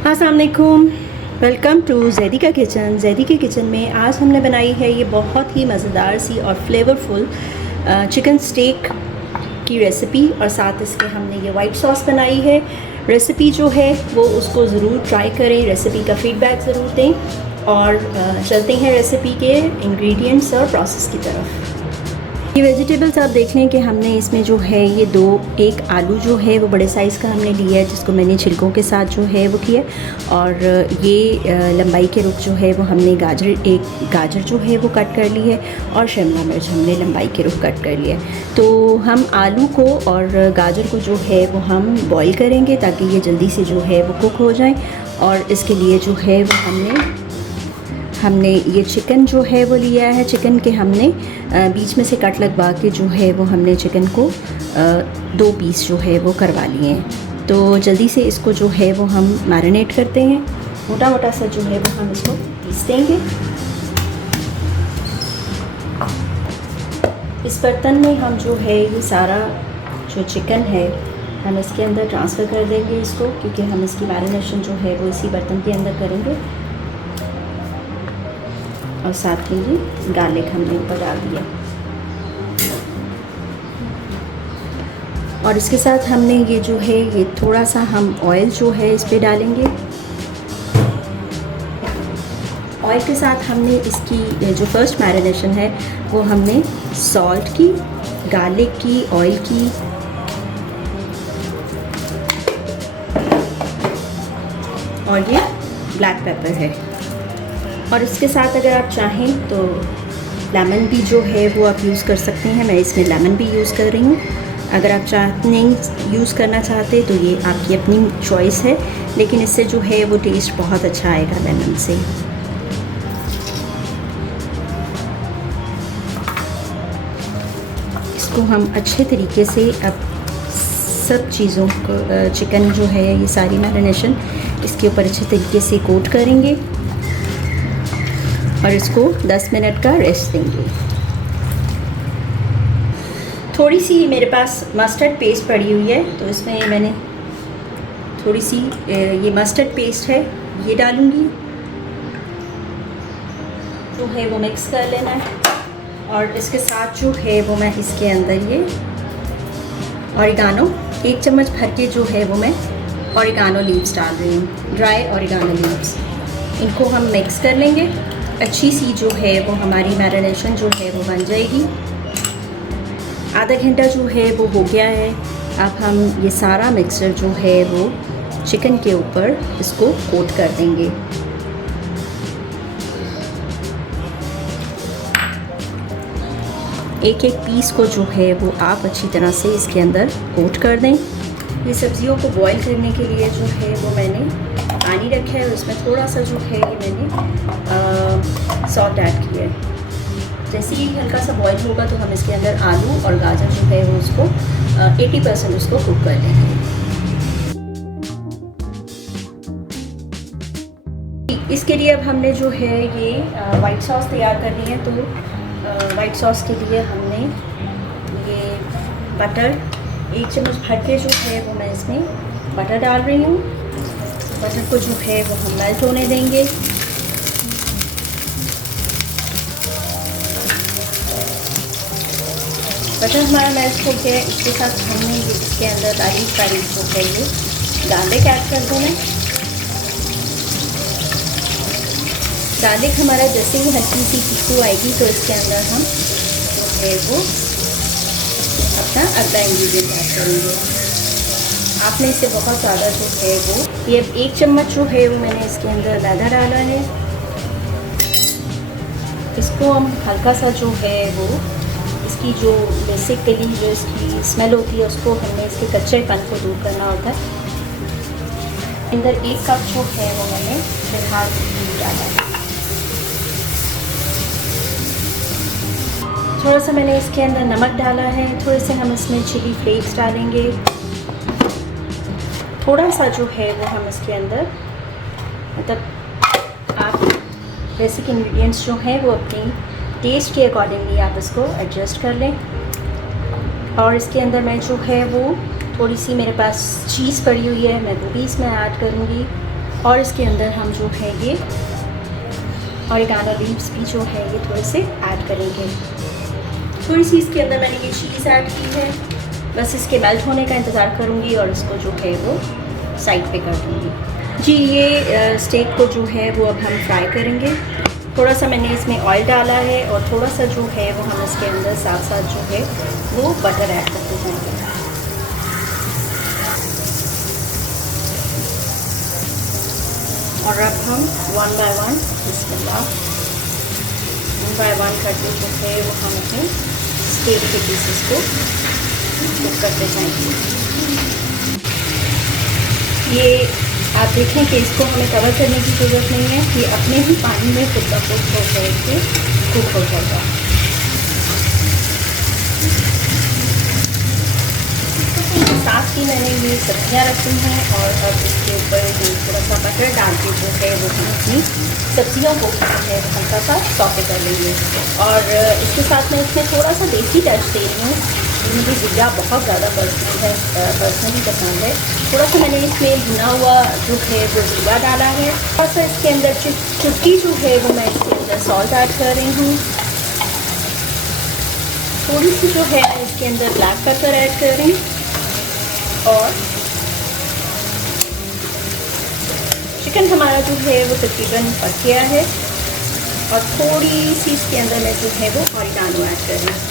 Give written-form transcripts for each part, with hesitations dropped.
अस्सलाम वालेकुम, welcome to Zaidi का किचन। ज़ैदी के किचन में आज हमने बनाई है ये बहुत ही मज़ेदार सी और फ्लेवरफुल चिकन स्टेक की रेसिपी, और साथ इसके हमने ये वाइट सॉस बनाई है। रेसिपी जो है वो उसको ज़रूर ट्राई करें, रेसिपी का फ़ीडबैक ज़रूर दें। और चलते हैं रेसिपी के इंग्रेडिएंट्स और प्रोसेस की तरफ। ये वेजिटेबल्स आप देख लें कि हमने इसमें जो है ये एक आलू जो है वो बड़े साइज़ का हमने लिया है, जिसको मैंने छिलकों के साथ जो है वो किया। और ये लंबाई के रुख जो है वो हमने एक गाजर जो है वो कट कर ली है, और शिमला मिर्च हमने लंबाई के रुख कट कर लिया है। तो हम आलू को और गाजर को जो है वो हम बॉईल करेंगे ताकि ये जल्दी से जो है वो कुक हो जाए। और इसके लिए जो है वो हमने ये चिकन जो है वो लिया है। चिकन के हमने बीच में से कट लगवा के जो है वो हमने चिकन को 2 पीस जो है वो करवा लिए हैं। तो जल्दी से इसको जो है वो हम मैरिनेट करते हैं। मोटा मोटा सा जो है वो हम इसको पीस देंगे। इस बर्तन में हम जो है ये सारा जो चिकन है हम इसके अंदर ट्रांसफ़र कर देंगे इसको, क्योंकि हम इसकी मैरिनेशन जो है वो इसी बर्तन के अंदर करेंगे। और साथ में ये गार्लिक हमने ऊपर डाल दिया, और इसके साथ हमने ये जो है ये थोड़ा सा हम ऑयल जो है इस पे डालेंगे। ऑयल के साथ हमने इसकी जो फर्स्ट मैरिनेशन है वो हमने सॉल्ट की, गार्लिक की, ऑयल की और ये ब्लैक पेपर है। और इसके साथ अगर आप चाहें तो लेमन भी जो है वो आप यूज़ कर सकते हैं। मैं इसमें लेमन भी यूज़ कर रही हूँ। अगर आप नहीं यूज़ करना चाहते तो ये आपकी अपनी चॉइस है, लेकिन इससे जो है वो टेस्ट बहुत अच्छा आएगा लेमन से। इसको हम अच्छे तरीके से अब सब चीज़ों को चिकन जो है ये सारी मैरिनेशन इसके ऊपर अच्छे तरीके से कोट करेंगे और इसको 10 मिनट का रेस्ट देंगे। थोड़ी सी मेरे पास मस्टर्ड पेस्ट पड़ी हुई है, तो इसमें मैंने थोड़ी सी ये मस्टर्ड पेस्ट है ये डालूँगी, जो है वो मिक्स कर लेना है। और इसके साथ जो है वो मैं इसके अंदर ये ऑरिगानो 1 चम्मच भर के जो है वो मैं ऑरिगानो लीव्स डाल रही हूँ, ड्राई ऑरिगानो लीव्स। इनको हम मिक्स कर लेंगे। अच्छी सी जो है वो हमारी मैरिनेशन जो है वो बन जाएगी। आधा घंटा जो है वो हो गया है। अब हम ये सारा मिक्सचर जो है वो चिकन के ऊपर इसको कोट कर देंगे। एक एक पीस को जो है वो आप अच्छी तरह से इसके अंदर कोट कर दें। ये सब्जियों को बॉईल करने के लिए जो है वो मैंने पानी रखा है, उसमें थोड़ा सा जो है ये मैंने सॉल्ट ऐड किया है। जैसे ही हल्का सा बॉईल होगा तो हम इसके अंदर आलू और गाजर जो है वो उसको 80% उसको कुक कर लेंगे। इसके लिए अब हमने जो है ये वाइट सॉस तैयार करनी है। तो वाइट सॉस के लिए हमने ये बटर 1 चम्मच भर के जो है वो मैं इसमें बटर डाल रही हूँ। बटर को जो है वो हम मेल्ट होने देंगे। बटर हमारा मेल्ट हो गया। इसके साथ हमने इसके अंदर बारीक जो है ये गार्लिक ऐड कर देना। गार्लिक हमारा जैसे ही हल्की सी खुशबू आएगी तो इसके अंदर हम जो है वो अपना अगला इंग्रेडिएंट ऐड करेंगे। आपने इसे बहुत ज़्यादा जो है वो ये 1 चम्मच जो है वो मैंने इसके अंदर मैदा डाला है। इसको हम हल्का सा जो है वो इसकी जो बेसिकली जो इसकी स्मेल होती है उसको हमने इसके कच्चेपन को दूर करना होता है। अंदर 1 कप जो है वो मैंने फिलहाल डाला है। थोड़ा सा मैंने इसके अंदर नमक डाला है। थोड़े से हम इसमें चिली फ्लेक्स डालेंगे। थोड़ा सा जो है वो हम इसके अंदर मतलब आप बेसिक इंग्रेडिएंट्स जो हैं वो अपनी टेस्ट के अकॉर्डिंगली आप इसको एडजस्ट कर लें। और इसके अंदर मैं जो है वो थोड़ी सी मेरे पास चीज़ पड़ी हुई है, मैं वो भी इसमें ऐड करूँगी। और इसके अंदर हम जो है ये ऑरिगानो लीव्स भी जो है ये थोड़े से ऐड करेंगे। थोड़ी सी इसके अंदर मैंने ये चीज़ ऐड की है, बस इसके मेल्ट होने का इंतज़ार करूँगी और इसको जो है वो साइड पे कर दूँगी। जी ये स्टेक को जो है वो अब हम फ्राई करेंगे। थोड़ा सा मैंने इसमें ऑयल डाला है और थोड़ा सा जो है वो हम इसके अंदर साथ साथ जो है वो बटर ऐड करते जाएंगे। और अब हम वन बाय वन करके जो है वो हम अपने स्टेक के पीसेस को कुक करते जाएंगे। ये आप देखें कि इसको हमें कवर करने की ज़रूरत नहीं है, ये अपने ही पानी में खुद का खुद हो जाएगा, कुक हो जाएगा। साथ ही मैंने ये सब्जियां रखी हैं और अब इसके ऊपर थोड़ा सा बटर डाल के जो है वो हम अपनी सब्जियों को हल्का सा सौटे कर लेंगे। और इसके साथ मैं इसमें थोड़ा सा देसी टच दे रही हूँ। मुझे ज़ीरा बहुत ज़्यादा पर्सनली पसंद है। थोड़ा सा मैंने इसमें भुना हुआ जो है वो ज़ीरा डाला है। थोड़ा सा इसके अंदर चुटकी जो है वो मैं इसके अंदर सॉल्ट ऐड कर रही हूँ। थोड़ी सी जो है इसके अंदर ब्लैक पेपर ऐड कर रही हूँ। और चिकन हमारा जो है वो तकरीबन पक गया है और थोड़ी सी इसके अंदर मैं जो है वो ऑरिगानो ऐड कर रही हूँ।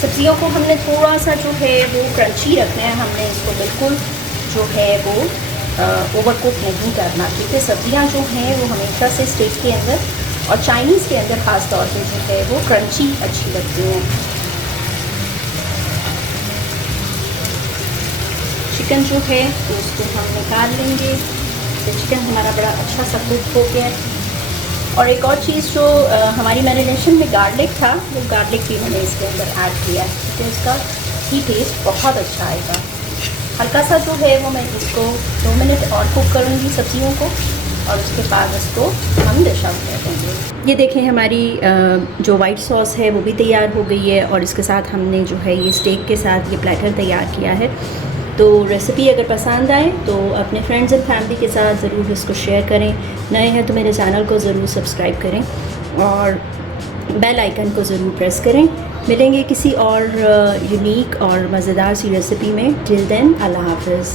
सब्जियों को हमने थोड़ा सा जो है वो क्रंची रखना है, हमने इसको बिल्कुल जो है वो ओवरकुक नहीं करना, क्योंकि सब्जियां जो हैं वो हमेशा से स्टेक के अंदर और चाइनीज़ के अंदर ख़ास तौर पे जो है वो क्रंची अच्छी लगती हैं। चिकन जो है तो उसको हम निकाल लेंगे। तो चिकन हमारा बड़ा अच्छा सा कुक हो गया है। और एक और चीज़ जो हमारी मैरिनेशन में गार्लिक था, वो गार्लिक भी मैंने इसके अंदर ऐड किया है, क्योंकि इसका ही टेस्ट बहुत अच्छा आएगा। हल्का सा जो है वो मैं इसको 2 मिनट और कुक करूँगी सब्जियों को और उसके बाद इसको हम डिश आउट कर देंगे। ये देखें हमारी जो वाइट सॉस है वो भी तैयार हो गई है और इसके साथ हमने जो है ये स्टेक के साथ ये प्लेटर तैयार किया है। तो रेसिपी अगर पसंद आए तो अपने फ्रेंड्स एंड फैमिली के साथ ज़रूर इसको शेयर करें। नए हैं तो मेरे चैनल को ज़रूर सब्सक्राइब करें और बेल आइकन को ज़रूर प्रेस करें। मिलेंगे किसी और यूनिक और मज़ेदार सी रेसिपी में। टिल देन अल्लाह हाफ़िज़।